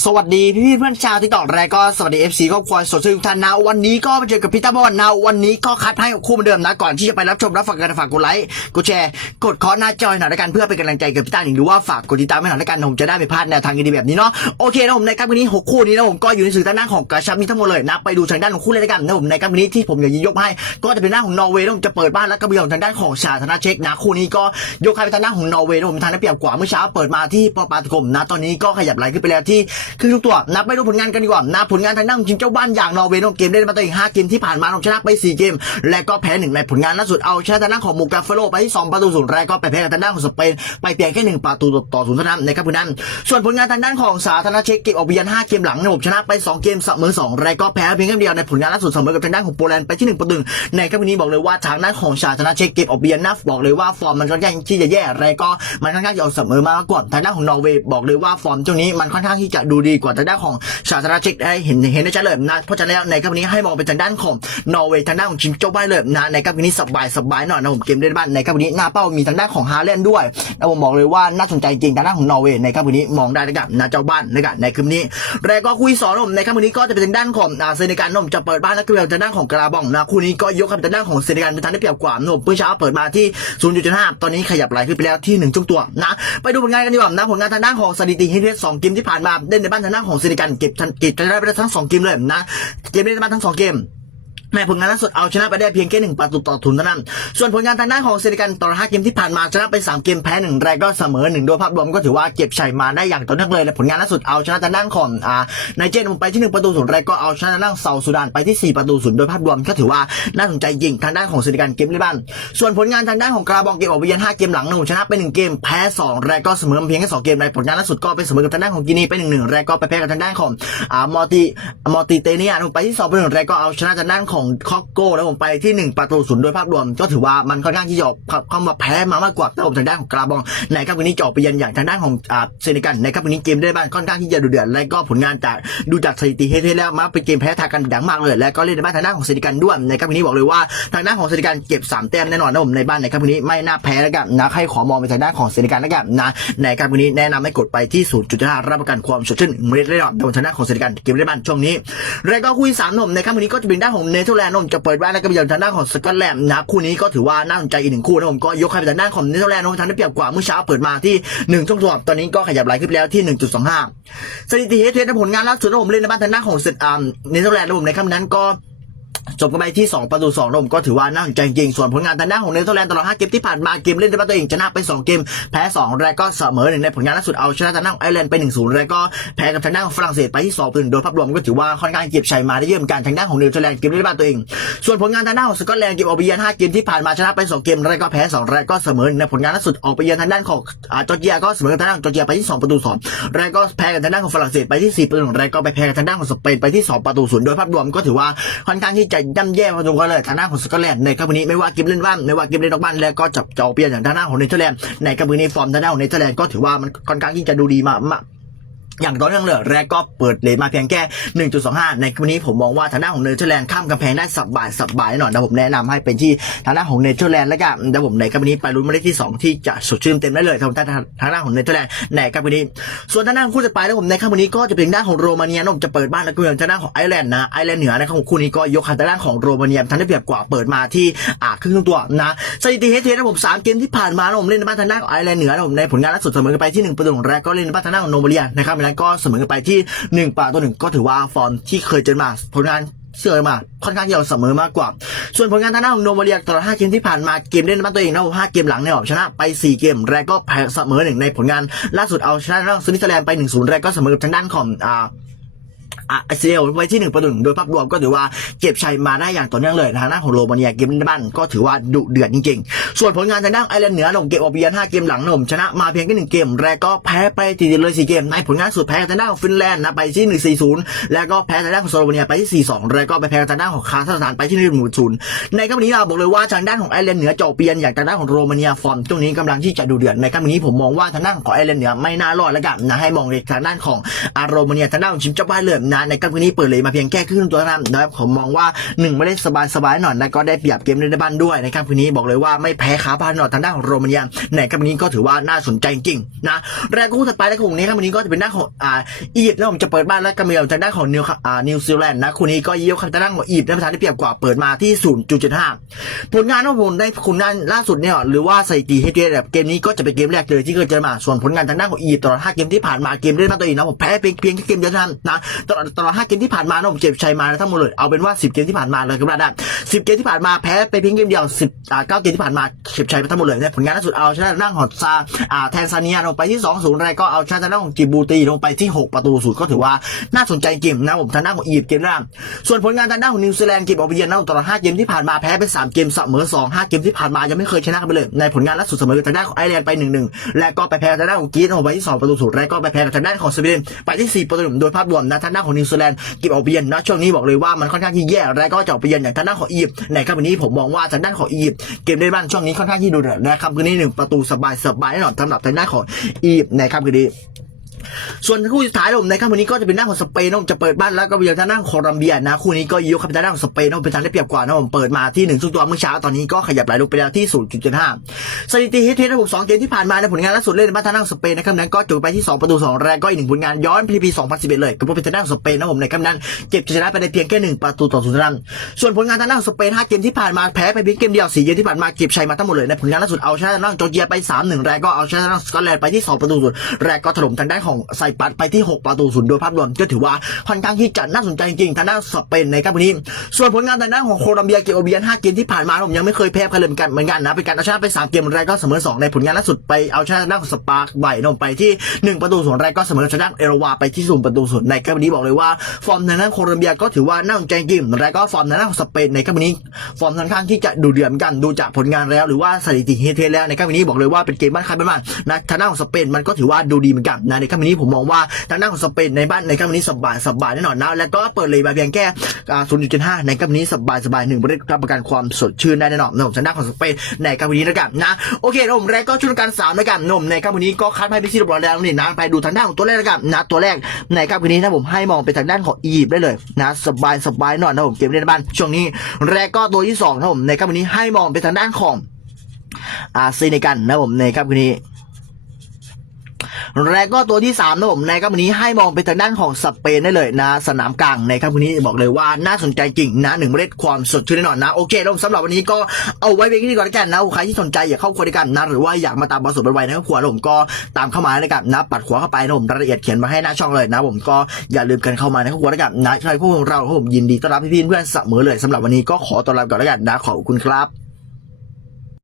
สวัสดีพี่พี่เพื่อนชาวที่ต่อแรกก็สวัสดี FC ครอบครัวสดชื่นทุกท่านนะวันนี้ก็มาเจอกับพี่ตั้มบอลนะวันนี้ก็คัดให้คู่เหมือนเดิมนะก่อนที่จะไปรับชมรับฟังกันฝากกดไลค์กดแชร์กดคอหน้าจอยหน่อยละกันเพื่อเป็นกำลังใจกับพี่ตั้มอีกหรือว่าฝากกดติดตามให้หน่อยละกันผมจะได้ไม่พลาดแนวทางดีๆแบบนี้เนาะโอเคนะผมในครับวันนี้หกคู่นี้นะผมก็อยู่ในสื่อด้านหน้าของกระชับมีทั้งหมดเลยนะไปดูทางด้านของคู่เลยละกันนะผมในครับวันนี้ที่ผมอยากจะยกให้ ก็จะเป็นหน้าของนอร์เวย์นะผมจะเปิดบ้านแล้วก็เบียทางด้านของชาธนาเช็คนะคู่นี้ก็ยกให้ไปทางด้านของนอร์เวย์นะผมทางได้เปรียบกว่าเมื่อเช้าเปิดมาที่ปอปาตกมนะตอนนี้ก็ขยับไหลขึ้นไปแล้วที่ครึ่งทุกตัวนะไปดูผลงานกันดีกว่านะผลงานทางด้านของทีมเจ้าบ้านอย่างนอร์เวย์นะเกมเล่นมาตัวเองห้าเกมที่ผ่านมาเราชนะไปสี่เกม และก็แพ้หนึ่งในผลงานล่าสุดเอาชนะทางด้านของมูกาเฟโลไปที่สองประตูศูนย์แรกก็ไปแพ้กับทางด้านของสเปนไปเพียงแค่หนึ่งประตูต่อศูนย์เท่านั้นนะครับผู้นั้นส่วนผลงานทางด้านของสาธารณเช็คเก็บออกไปยันห้าเกมหลังนะผมชนะไปสองเกมเสมอสองแรกก็แพ้เพียงแค่เดียวในผลงานล่าสุดเสมอกับทางด้านของโปแลนด์ไปที่หนึ่งประตูในครับวันนี้บอกเลยว่าทางด้านของสาธารณเช็คเก็บออกไปยันนะบอกเลยว่าฟอร์มมันค่อนข้างที่จะแย่แรกก็มันค่อนข้างจะเอาเสมอมากกว่าทางด้านของนอร์เวย์บอกเลยว่าฟอร์มช่วงนี้มันค่อนข้างที่จะดดูดีกว่าทางด้านของสาธารณเช็คได้เห็นเห็นได้ชัดเลยนะเพราะฉะนั้นแล้วในครับวันนี้ให้มองเป็นทางด้านของนอร์เวย์ทางด้านของชิงโจ้บ้านเลยนะในครับวันนี้สบายสบายหน่อยนะผมเกมเล่นบ้านในครับวันนี้หน้าเป้ามีทางด้านของฮาเลนด้วยแล้วผมบอกเลยว่าน่าสนใจจริงทางด้านของนอร์เวย์ในครับวันนี้มองได้นะครับนะเจ้าบ้านนะครับในคืนนี้แล้วก็คุยสอนผมในครับวันนี้ก็จะเป็นทางด้านของเซเนกัลผมจะเปิดบ้านแล้วก็เป็นทางด้านของกราบองนะคู่นี้ก็ยกให้เป็นทางด้านของเซเนกัลเป็นทางได้เปรียบกว่าหนะผมเมื่อเช้าเปิดมาที่ 0.5 ตอนนี้ขยับไหลขึ้นไปแล้วที่1จุกตัวนะไปดูผลงานกันดีกว่านะผลงานทางด้านของสถิติฮิตเรสสองเกมที่ผ่านมาเล่นในบ้านทางด้านของซินกันเก็บเก็บชนะไปได้ทั้งสองเกมเลยนะเกมเล่นในบ้านทั้งสองเกม แม้ผลงานล่าสุดเอาชนะไปได้เพียงแค่หนึ่งประตูต่อทุนเท่านั้น ส่วนผลงานทางด้านของเซนิกันตลอห้าเกมที่ผ่านมาชนะไปสามเกมแพ้หนึ่งแรกก็เสมอหนึ่งโดยภาพรวมก็ถือว่าเก็บชัยมาได้อย่างต่อเนื่องเลยและผลงานล่าสุดเอาชนะทางด้านของอ่าไนเจนไปที่หนึ่งประตูศูนย์แรกก็เอาชนะทางด้านเซาท์ซูดานไปที่สี่ประตูศูนย์โดยภาพรวมก็ถือว่าน่าสนใจจริงทางด้านของเซนิกันเกมในบ้าน ส่วนผลงานทางด้านของกราบองเกมออกไปยันห้าเกมหลังหนึ่งชนะไปหนึ่งเกมแพ้สองแรกก็เสมอเพียงแค่สองเกมในผลงานล่าสุดก็เป็นเสมอกับทางด้านของกินีไปหนึ่งหนึ่งแรกก็ไปแพ้กับทางด้านของอ่ามอติมอติเตเนียไปที่สองไปหนึ่งแรกก็เอาชนะทางด้านของคอกโกแล้วผมไปที่หนึ่งประตูศูนย์โดยภาพรวม ก็ถือว่ามันค่อนข้างที่จะเข้ามาแพ้มามากกว่าแต่ผมทางด้านของกราบองในครับวันนี้จะออกไปยันอย่างทางด้านของอาเซเนกันในครับวันนี้เกมได้บ้านค่อนข้างที่จะดุเดือดและก็ผลงานจากดูจากสถิติเฮเทแล้วมาเป็นเกมแพ้ทางกันอย่างมากเลย และก็เล่นในบ้านทางด้านของเซเนกันด้วยในครับวันนี้บอกเลยว่าทางด้านของเซเนกันเก็บสามแต้มแน่นอนนะผมในบ้านในครับวันนี้ไม่น่าแพ้แล้วกันนะให้ขอมองไปทางด้านของเซเนกันแล้วกันนะในครับวันนี้แนะนำให้กดไปที่0.5รับประกันความสดชื่นเมล็ดได้หรอกในทางด้านของเซเนกันเกมเล่นบ้านช่วงนี้ แล้วก็คุยสามหนุ่มในครับวันนี้ก็จะเป็นด้านของเนเธอร์แลนด์ผมจะเปิดบ้านแล้วก็เป็นทางด้านของสกอตแลนด์นะคู่นี้ก็ถือว่าน่าสนใจอีกหนึ่งคู่นะผมก็ยกให้เป็นทางด้านของเนเธอร์แลนด์ผมทางได้เปรียบกว่าเมื่อเช้าเปิดมาที่1ช่วงตัวตอนนี้ก็ขยับไหลขึ้นไปแล้วที่ 1.25 สถิติเฮดเทสผลงานล่าสุดนะผมเล่นในบ้านทางด้านของเซตอาร์เนเธอร์แลนด์นะผมในค่ำนั้นก็ จบกันไปที่ 2 ประตู2นมก็ถือว่าน่าสนใจจริง ส่วนผลงานทางด้านของเนเธอร์แลนด์ตลอด 5 เกมที่ผ่านมาเกมเล่นในบ้านตัวเองชนะไป 2 เกม แพ้ 2 และก็เสมอหนึ่งในผลงานล่าสุดเอาชนะทางด้านไอร์แลนด์ไป 1-0 แล้วก็แพ้กับทางด้านฝรั่งเศสไปที่2ต่โดยภาพรวมก็ถือว่าค่อนข้างเก็บชัยมาได้เยี่ยมกันทางด้านของเนเธอร์แลนด์เกมเล่นในบ้านตัวเอง ส่วนผลงานทางด้านของสกอตแลนด์เกมออกไปเยือน5เกมที่ผ่านมาชนะไป 2 เกมแล้วก็แพ้ 2 และก็เสมอหนึ่งในผลงานล่าสุดออกไปเยือนทางด้านของจอร์เจียก็เสมอกับทางด้านจอร์เจียไปที่ 2 ประตู2แล้วก็แพ้กับทางด้านของฝรั่งเศสไปที่4ประตู1แล้วก็ไปแพ้กับทางด้านของสเปนไปที่ 2 ประตู0โดยภาพรวมก็ถือว่าค่อนข้างที่จะย่ำแย่พอสมควรเลยทางด้านของสกอตแลนด์ในครั้งนี้ไม่ว่ากิมเล่นบ้านไม่ว่ากิมเล่นนอกบ้านแล้วก็จับเจ้าเปลี่ยนอย่างทางด้านของเนเธอร์แลนด์ในครั้งนนี้ฟอร์มทางด้านของเนเธอร์แลนด์ก็ถือว่ามันค่อนข้างที่จะดูดีมาก อย่างต่อเนื่องเลยแรกก็เปิดเลทมาเพียงแค่ 1.25 ในวันนี้ผมมองว่าทางด้านของเนเธอร์แลนด์ข้ามกำแพงได้สบายสบายแน่นอนนะผมแนะนำให้เป็นที่ทางด้านของเนเธอร์แลนด์แล้วกันแต่ผมในคับวันนี้ไปลุ้นมาเลขที่ 2 ที่จะสดชื่นเต็มได้เลยทางด้านทางด้านของเนเธอร์แลนด์ในคับวันนี้ ส่วนทางด้านคู่จะไปแล้วผมในครับวันนี้ก็จะเป็นด้านของโรมาเนียนผมจะเปิดบ้านแล้วก็เป็นทางด้านของไอร์แลนด์นะไอร์แลนด์เหนือนะครับคู่นี้ก็ยกทางด้านของโรมาเนียทางได้เปรียบกว่าเปิดมาที่อ่าครึ่งตัวนะสถิติเฮดเทสนะผมสามเกมที่ผ่านมานะผมเล่นในบ้านทางด้านของไอร์แลนด์เหนือนะผมในผลงานล่าสุดเสมอไปที่หนึ่งประตูของแรกก็เล่นในบ้านทางด้านของโนมาเลียนะครับแล้วก็เสมอไปที่หนึ่งประตูหนึ่งก็ถือว่าฟอร์มที่เคยเจอมาผลงานเชื่อมาค่อนข้างที่จะเสมอมากกว่า ส่วนผลงานทางด้านของโนมาเลียตลอด5เกมที่ผ่านมาเกมเล่นในบ้านตัวเองนะผม5เกมหลังเนี่ยชนะไป 4 เกม แรกก็แพ้เสมอหนึ่งในผลงานล่าสุดเอาชนะทางด้านสวิตเซอร์แลนด์ไป1-0แรกก็เสมอกับทางด้านของอ่า อะเซลไว้ที่หนึ่งประตูโดยภาพรวมก็ถือว่าเก็บชัยมาได้อย่างต่อเนื่องเลยทางด้านของโรมาเนียเกมบ้านก็ถือว่าดุเดือดจริงๆ ส่วนผลงานทางด้านไอร์แลนด์เหนือผมเก็บออกเบียนห้าเกมหลังหนะผมชนะมาเพียงแค่หนึ่งเกมแรกก็แพ้ไปติดเลยสี่เกมในผลงานสุดแพ้ทางด้านของฟินแลนด์นะไปที่หนึ่งสี่ศูนย์แล้วก็แพ้ทางด้านของโซโลวาเนียไปที่สี่สองแล้วก็ไปแพ้ทางด้านของคาซัคสถานไปที่หนึ่งศูนย์ในครั้งนี้เราบอกเลยว่าทางด้านของไอร์แลนด์เหนือจบเปียนอย่างทางด้านของโรมาเนียฟอร์มช่วงนี้กำลังที่จะดูเดือดในครั้งนี้ผมมองว่าทางด้านของไอร์แลนด์เหนือไม่น่ารอดแล้วกันนะให้มองในทางด้านของอาโรมาเนียทางด้านของชิมเจ้าบ้านเลยนะในกรณีเปิดเลยมาเพียงแค่ครึ่งตัวเท่านั้นนะครับผมมองว่าหนึ่งไม่ได้สบายสบายหน่อยและก็ได้เปรียบเกมในบ้านด้วยในะครับคืนนี้บอกเลยว่าไม่แพ้ขาพาหนอทางด้านของโรมาเนียในกรณีก็ถือว่าน่าสนใจจริงๆนะแรกคู่ถัดไปในคู่นี้ครับวันนี้ก็จะเป็นด้าของอ่าอียิปต์นะผมจะเปิดบ้านและกำเนิดทางด้านของนิวอ่านิวซีแลนด์นะคู่นี้ก็เยี่ยวทางด้านของอียิปต์ในประธานได้เปรียบกว่าเปิดมาที่ 0.75 ผลงานของผมได้ผลงานล่าสุดเนี่ยหรือว่าสถิติเฮดเรแบบเกมนี้ก็จะเป็นเกมแรกเลยที่เคยเจอมาส่วนผลงานทางด้านของอียิปต์ตลอด5เกมที่ผ่านมาเกมได้มาตัวเองนะผมแพ้เพียงเพียงแค่เกมเดียวเท่านั้นนะตลอดตลอด5เกมที่ผ่านมานะผมเก็บชัยมาทั้งหมดเลยเอาเป็นว่า10เกมที่ผ่านมาเลยก็ได้10เกมที่ผ่านมาแพ้ไปเพียงเกมเดียว10อ่า9เกมที่ผ่านมาเก็บชัยไปทั้งหมดเลยเนี่ยผลงานล่าสุดเอาชนะทางด้านของซาอ่าแทนซาเนียลงไปที่2-0แรกก็เอาชนะทางด้านของจิบูตีลงไปที่6ประตูศูนย์ก็ถือว่าน่าสนใจเกมนะผมทางด้านของอียิปต์เกมแรกส่วนผลงานทางด้านของนิวซีแลนด์เก็บเอาไปเยือนนะตลอด5เกมที่ผ่านมาแพ้ไป3เกมเสมอ2 5เกมที่ผ่านมายังไม่เคยชนะกันไปเลยในผลงานล่าสุดเสมอทางด้านของไอร์แลนด์ไป1-1และก็ไปแพ้ทางด้านของกรีซลงไปที่2ประตูศูนย์และก็ไปแพ้ทางด้านของสวีเดนไปที่4ประตูโดยภาพรวมนะทางด้านของนิวซีแลนด์เก็บออกไปเยือนนะช่วงนี้บอกเลยว่ามันค่อนข้างที่แย่และก็จะออกไปเยือนอย่างทางด้านของอียิปต์ในครับวันนี้ผมมองว่าทางด้านของอียิปต์เกมในบ้านช่วงนี้ค่อนข้างที่ดูเดือดนะครับคืนนี้หนึ่งประตูสบายสบายแน่นอนสำหรับทางด้านของอียิปต์ในครับคืนนี้ ส่วนคู่สุดท้ายผมในค่ำวันนี้ก็จะเป็นด้าของสเปนนะผมจะเปิดบ้านแล้วก็ไปเยือนทางด้าโคลัมเบียนะคู่นี้ก็ยกเข้าไปทางด้าของสเปนนะผมเป็นทางได้เปรียบกว่านะผมเปิดมาที่หนึ่งสุดตัวเมื่อเช้าตอนนี้ก็ขยับไหลลงไปแล้วที่ 0.75 สถิติฮิตเทสนผมสองเกมที่ผ่านมาในผลงานล่าสุดเล่นบ้านทางด้านสเปนนะครับนั้นก็จบไปที่2ประตู2แรกก็อีกหนึ่งผลงานย้อนพีพี2011 เลยก็เป็นทางด้าของสเปนนะผมในค่ำนั้นเก็บชนะไปในเพียงแค่หนึ่งประตูต่อศูนย์นั้นส่วนผลงานทางด้านของสเปน5เกมที่ผ่านมาแพ้ไปเพียงเกมเดียว4เกมที่ผ่านมาเก็บชัยมาทั้งหมดเลยในผลงานล่าสุดเอาชนะทางด้านจอร์เจียไป3-1แรกก็เอาชนะทางด้านสกอตแลนด์ไปที่2ประตูศูนย์แรกก็ถล่มทางด้านของไซปัสไปที่ 6 ประตูศูนย์โดยภาพรวมก็ถือว่าค่อนข้างที่จะน่าสนใจจริงๆทางด้านสเปนในครับวันนี้ ส่วนผลงานทางด้านของโคลัมเบียเกมโอเบียน5เกมที่ผ่านมาผมยังไม่เคยแพ้ใครเลยเหมือนกันเหมือนกันนะเป็นการเอาชนะไป3เกมแรกก็เสมอ2ในผลงานล่าสุดไปเอาชนะทางด้านของสปาร์กไบนมไปที่ 1 ประตูส่วนแรกก็เสมอทางด้านเอราวาไปที่ศูนย์ประตูส่วนในครับวันนี้บอกเลยว่าฟอร์มทางด้านโคลัมเบียก็ถือว่าน่าสนใจจริงและก็ฟอร์มทางด้านของสเปนในครับวันนี้ฟอร์มค่อนข้างที่จะดูเดือดกันดูจากผลงานแล้ว หรือว่าสถิติเฮเทแล้วในครับวันนี้บอกเลยว่าเป็นเกมบ้านใครบ้านมันนะทางด้านของสเปนมันก็ถือว่าดูดีเหมือนกันนะในครับวันนี้ผมมองว่าทางด้านของสเปนในบ้านในครับวันนี้สบายสบายแน่นอนนะแล้วก็เปิดเลยมาเพียงแค่0.75 ในครับวันนี้สบายสบายหนึ่งได้รับประกันความสดชื่นได้แน่นอนนะผมทางด้านของสเปนในครับวันนี้นะครับนะโอเคนะผมแรกก็ชุดการสามนะครับนมในครับวันนี้ก็คัดให้พี่ซีเรียบร้อยแล้วนี่นะไปดูทางด้านของตัวแรกนะครับนะตัวแรกในครับวันนี้นะผมให้มองไปทางด้านของอียิปต์ได้เลยนะสบายสบายหน่อยนะผมเกมเล่นบ้านช่วงนี้แรกก็ตัวที่สองนะผมในครับวันนี้ให้มองไปทางด้านของอาเซเนกันนะผมในครับวันนี้ และก็ตัวที่3นะผมในครับวันนี้ให้มองไปทางด้านของสเปนได้เลยนะ สนามกลางในครับวันนี้บอกเลยว่าน่าสนใจจริงนะหนึ่งเมล็ดความสดชื่นแน่นอนนะโอเคแล้วสำหรับวันนี้ก็เอาไว้เพียงแค่นี้ก่อนแล้วกันนะใครที่สนใจอยากเข้าครัวด้วยกันนะหรือว่าอยากมาตามบอลสดไวๆในครอบครัวผมก็ตามเข้ามาเลยกันนะปัดขวาเข้าไปนะผมรายละเอียดเขียนมาให้หน้าช่องเลยนะ ผมก็อย่าลืมกันเข้ามาในครอบครัวด้วยกันนะใครพวกเราผมยินดีต้อนรับพี่เพื่อนเสมอเลยสำหรับวันนี้ก็ขอต้อนรับก่อนแล้วกันนะขอบคุณครับ